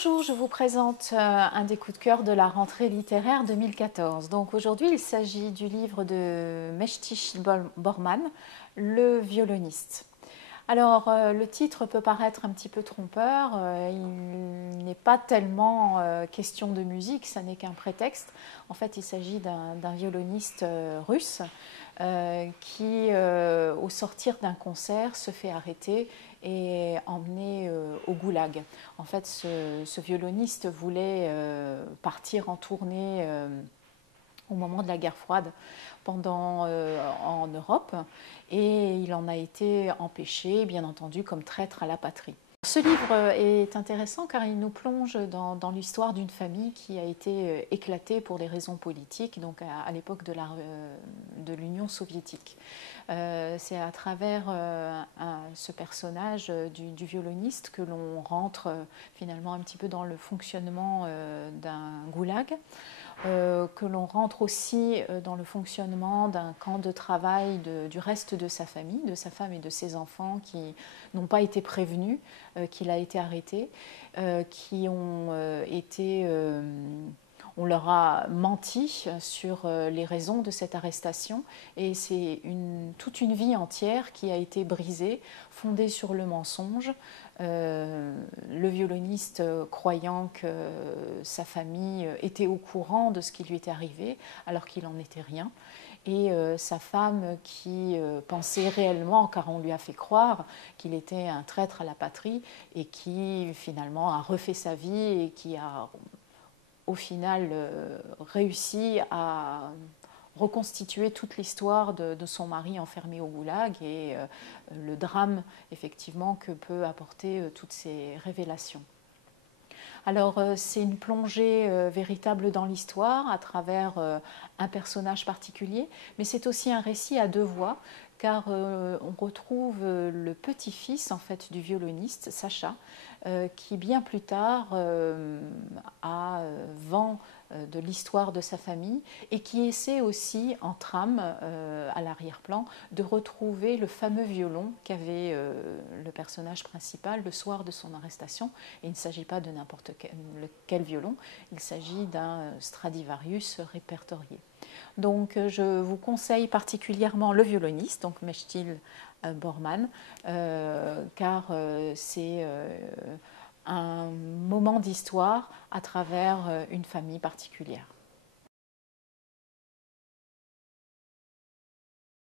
Bonjour, je vous présente un des coups de cœur de la rentrée littéraire 2014. Donc aujourd'hui, il s'agit du livre de Mechtisch Borman, Le violoniste. Alors, le titre peut paraître un petit peu trompeur, il n'est pas tellement question de musique, ça n'est qu'un prétexte. En fait, il s'agit d'un violoniste russe qui, au sortir d'un concert, se fait arrêter et emmené au goulag. En fait, ce violoniste voulait partir en tournée au moment de la guerre froide en Europe, et il en a été empêché, bien entendu, comme traître à la patrie. Ce livre est intéressant car il nous plonge dans l'histoire d'une famille qui a été éclatée pour des raisons politiques, donc à l'époque de l'Union soviétique. C'est à travers ce personnage du violoniste que l'on rentre finalement un petit peu dans le fonctionnement d'un goulag. Que l'on rentre aussi dans le fonctionnement d'un camp de travail du reste de sa famille, de sa femme et de ses enfants qui n'ont pas été prévenus qu'il a été arrêté, qui ont été... on leur a menti sur les raisons de cette arrestation et c'est toute une vie entière qui a été brisée, fondée sur le mensonge. Le violoniste croyant que sa famille était au courant de ce qui lui était arrivé alors qu'il n'en était rien, et sa femme qui pensait réellement, car on lui a fait croire qu'il était un traître à la patrie, et qui finalement a refait sa vie et qui a au final réussi à reconstituer toute l'histoire de son mari enfermé au goulag et le drame effectivement que peut apporter toutes ces révélations. Alors c'est une plongée véritable dans l'histoire à travers un personnage particulier, mais c'est aussi un récit à deux voix, car on retrouve le petit-fils en fait du violoniste, Sacha, qui bien plus tard a vent de l'histoire de sa famille et qui essaie aussi en trame à l'arrière-plan de retrouver le fameux violon qu'avait le personnage principal le soir de son arrestation. Et il ne s'agit pas de n'importe quel violon, il s'agit d'un Stradivarius répertorié. Donc je vous conseille particulièrement Le violoniste, donc Mechtisch Borman, car c'est un moment d'histoire à travers une famille particulière.